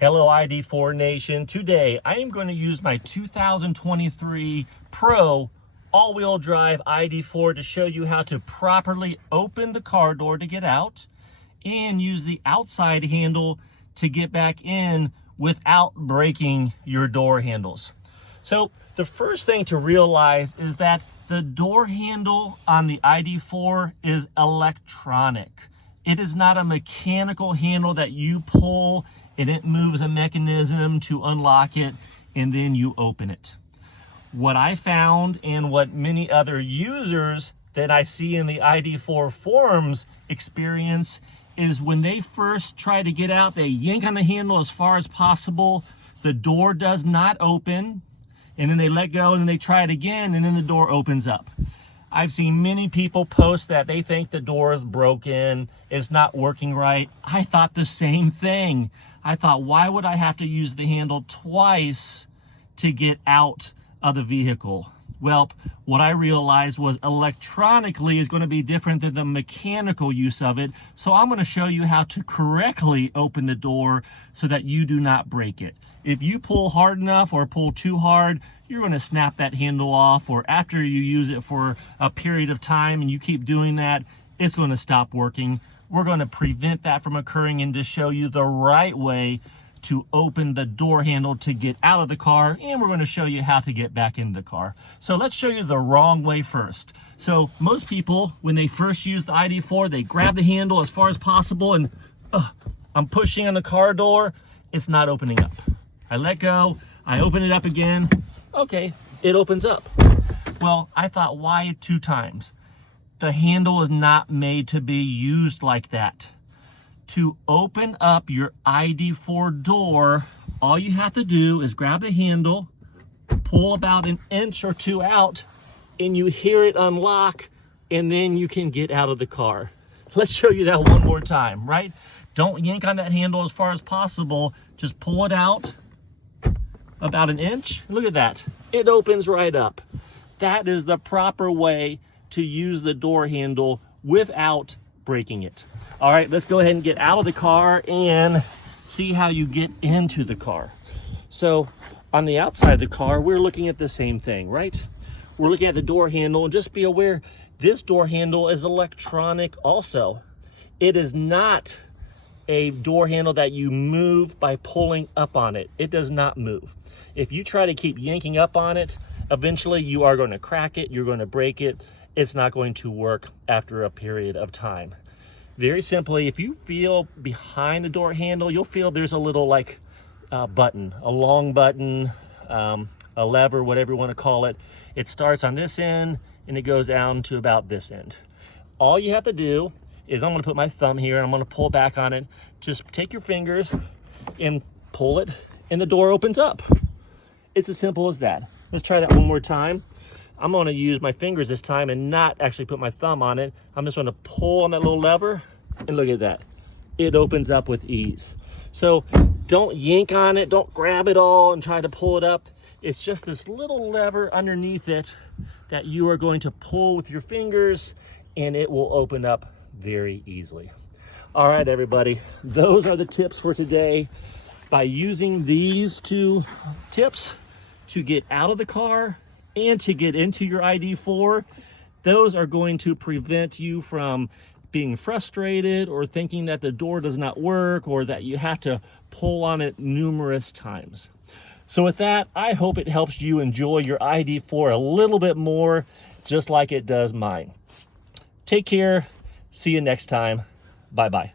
Hello ID.4 Nation. Today I am going to use my 2023 Pro all-wheel drive ID.4 to show you how to properly open the car door to get out and use the outside handle to get back in without breaking your door handles. So the first thing to realize is that the door handle on the ID.4 is electronic. It is not a mechanical handle that you pull and it moves a mechanism to unlock it and then you open it. What I found and what many other users that I see in the ID.4 forums experience is when they first try to get out, they yank on the handle as far as possible, the door does not open, and then they let go and then they try it again and then the door opens up. I've seen many people post that they think the door is broken, it's not working right. I thought the same thing. I thought, why would I have to use the handle twice to get out of the vehicle? Well, what I realized was electronically is going to be different than the mechanical use of it. So I'm going to show you how to correctly open the door so that you do not break it. If you pull hard enough or pull too hard, you're going to snap that handle off, or after you use it for a period of time and you keep doing that, it's going to stop working. We're going to prevent that from occurring and to show you the right way to open the door handle to get out of the car, and we're going to show you how to get back in the car. So let's show you the wrong way first. So most people, when they first use the ID.4, they grab the handle as far as possible and I'm pushing on the car door, it's not opening up. I let go, I open it up again, okay, it opens up. Well, I thought, why two times? The handle is not made to be used like that. To open up your ID.4 door, all you have to do is grab the handle, pull about an inch or two out, and you hear it unlock, and then you can get out of the car. Let's show you that one more time, right? Don't yank on that handle as far as possible. Just pull it out about an inch. Look at that. It opens right up. That is the proper way to use the door handle without breaking it. All right, let's go ahead and get out of the car and see how you get into the car. So on the outside of the car, we're looking at the same thing, right? We're looking at the door handle, and just be aware, this door handle is electronic also. It is not a door handle that you move by pulling up on it. It does not move. If you try to keep yanking up on it, eventually you are going to crack it, you're going to break it. It's not going to work after a period of time. Very simply, if you feel behind the door handle, you'll feel there's a little button, a long button, a lever, whatever you want to call it. It starts on this end and it goes down to about this end. All you have to do is, I'm going to put my thumb here and I'm going to pull back on it. Just take your fingers and pull it and the door opens up. It's as simple as that. Let's try that one more time. I'm going to use my fingers this time and not actually put my thumb on it. I'm just going to pull on that little lever and look at that. It opens up with ease. So don't yank on it. Don't grab it all and try to pull it up. It's just this little lever underneath it that you are going to pull with your fingers and it will open up very easily. All right, everybody. Those are the tips for today. By using these two tips to get out of the car and to get into your ID.4, those are going to prevent you from being frustrated or thinking that the door does not work or that you have to pull on it numerous times. So with that, I hope it helps you enjoy your ID.4 a little bit more, just like it does mine. Take care. See you next time. Bye-bye.